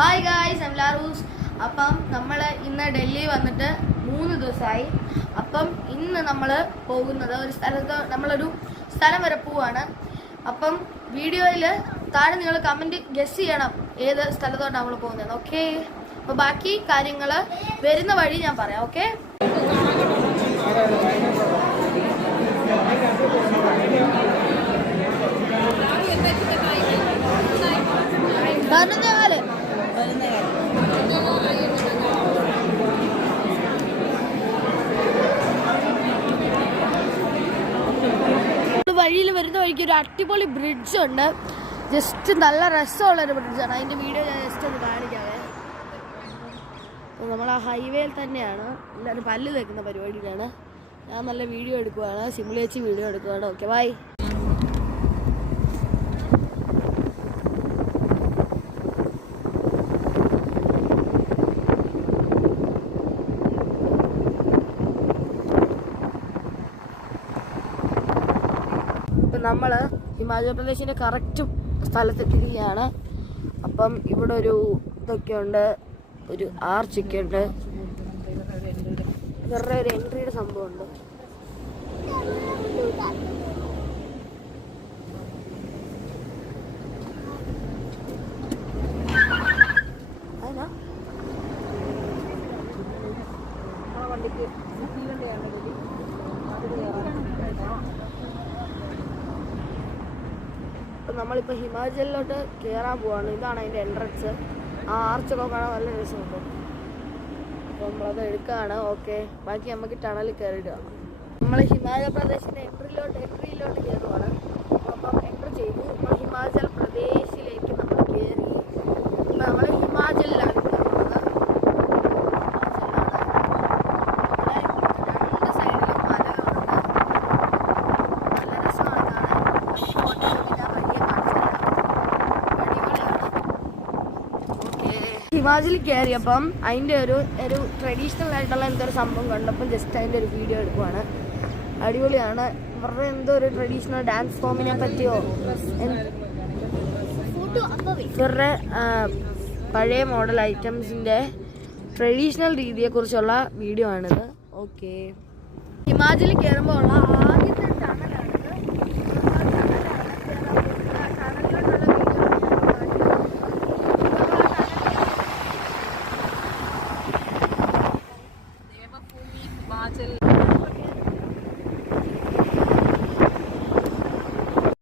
Hi guys, I am Laroos. അപ്പം നമ്മൾ ഇന്ന് ഡൽഹി വന്നിട്ട് 3 ദിവസമായി. അപ്പം ഇന്ന് നമ്മൾ പോകുന്നത് ഒരു സ്ഥലത്ത്, നമ്മളൊരു സ്ഥലം വരെ പോവാണ്. അപ്പം വീഡിയോയിൽ താഴെ നിങ്ങൾ കമൻറ്റ് ഗസ് ചെയ്യണം ഏത് സ്ഥലത്തോട്ടാണ് നമ്മൾ പോകുന്നത്. ഓക്കെ, അപ്പോൾ ബാക്കി കാര്യങ്ങൾ വരുന്ന വഴി ഞാൻ പറയാം. ഓക്കെ, വഴിയിൽ വരുന്ന വഴിക്ക് ഒരു അടിപൊളി ബ്രിഡ്ജ് ഉണ്ട്. ജസ്റ്റ് നല്ല രസമുള്ളൊരു ബ്രിഡ്ജാണ്. അതിൻ്റെ വീഡിയോ ഞാൻ ജസ്റ്റ് ഒന്ന് കാണിക്കാവേ. നമ്മൾ ആ ഹൈവേയിൽ തന്നെയാണ്, എല്ലാവരും പല്ല് തേക്കുന്ന പരിപാടിയിലാണ്. ഞാൻ നല്ല വീഡിയോ എടുക്കുവാണ്, സിമുലേറ്റ് വീഡിയോ എടുക്കുവാണ്. Okay, bye. ഇപ്പം നമ്മൾ ഹിമാചൽ പ്രദേശിൻ്റെ കറക്റ്റ് സ്ഥലത്തെത്തിക്കുകയാണ്. അപ്പം ഇവിടെ ഒരു ഇതൊക്കെ ഉണ്ട്, ഒരു ആർച്ചൊക്കെ ഉണ്ട്, വേറെ ഒരു എൻട്രിയുടെ സംഭവമുണ്ട്. അതിനാ വണ്ടിക്ക് നമ്മളിപ്പോൾ ഹിമാചലിലോട്ട് കയറാൻ പോവാണ്. ഇതാണ് അതിൻ്റെ എൻട്രൻസ്. ആ ആർച്ചൊക്കെ കാണാൻ നല്ല രസമുണ്ട്. അപ്പോൾ നമ്മളത് എടുക്കുകയാണ്. ഓക്കെ, ബാക്കി നമുക്ക് ടണലിൽ കയറിയിട്ട് കാണാം. നമ്മൾ ഹിമാചൽ പ്രദേശിൻ്റെ എൻട്രിയിലോട്ട് കയറുവാണ്. അപ്പം എൻട്രി ചെയ്തു നമ്മൾ ഹിമാചൽ പ്രദേശിലേക്ക് നമ്മൾ കയറി. ഇപ്പം നമ്മൾ ഹിമാചലിലാണ് കയറുന്നത്. രണ്ട് സൈഡിലും മലകളുണ്ട്, നല്ല രസമാണ് കാണാൻ. ഹിമാചലിൽ കയറിയപ്പം അതിൻ്റെ ഒരു ട്രഡീഷണൽ ആയിട്ടുള്ള എന്തൊരു സംഭവം കണ്ടപ്പം ജസ്റ്റ് അതിൻ്റെ ഒരു വീഡിയോ എടുക്കുവാണ്. അടിപൊളിയാണ്. ഇവരുടെ എന്തോ ഒരു ട്രഡീഷണൽ ഡാൻസ് ഫോമിനെ പറ്റിയോ ഇവരുടെ പഴയ മോഡൽ ഐറ്റംസിൻ്റെ ട്രഡീഷണൽ രീതിയെക്കുറിച്ചുള്ള വീഡിയോ ആണിത്. ഓക്കെ, ഹിമാചലിൽ കയറുമ്പോൾ ഉള്ള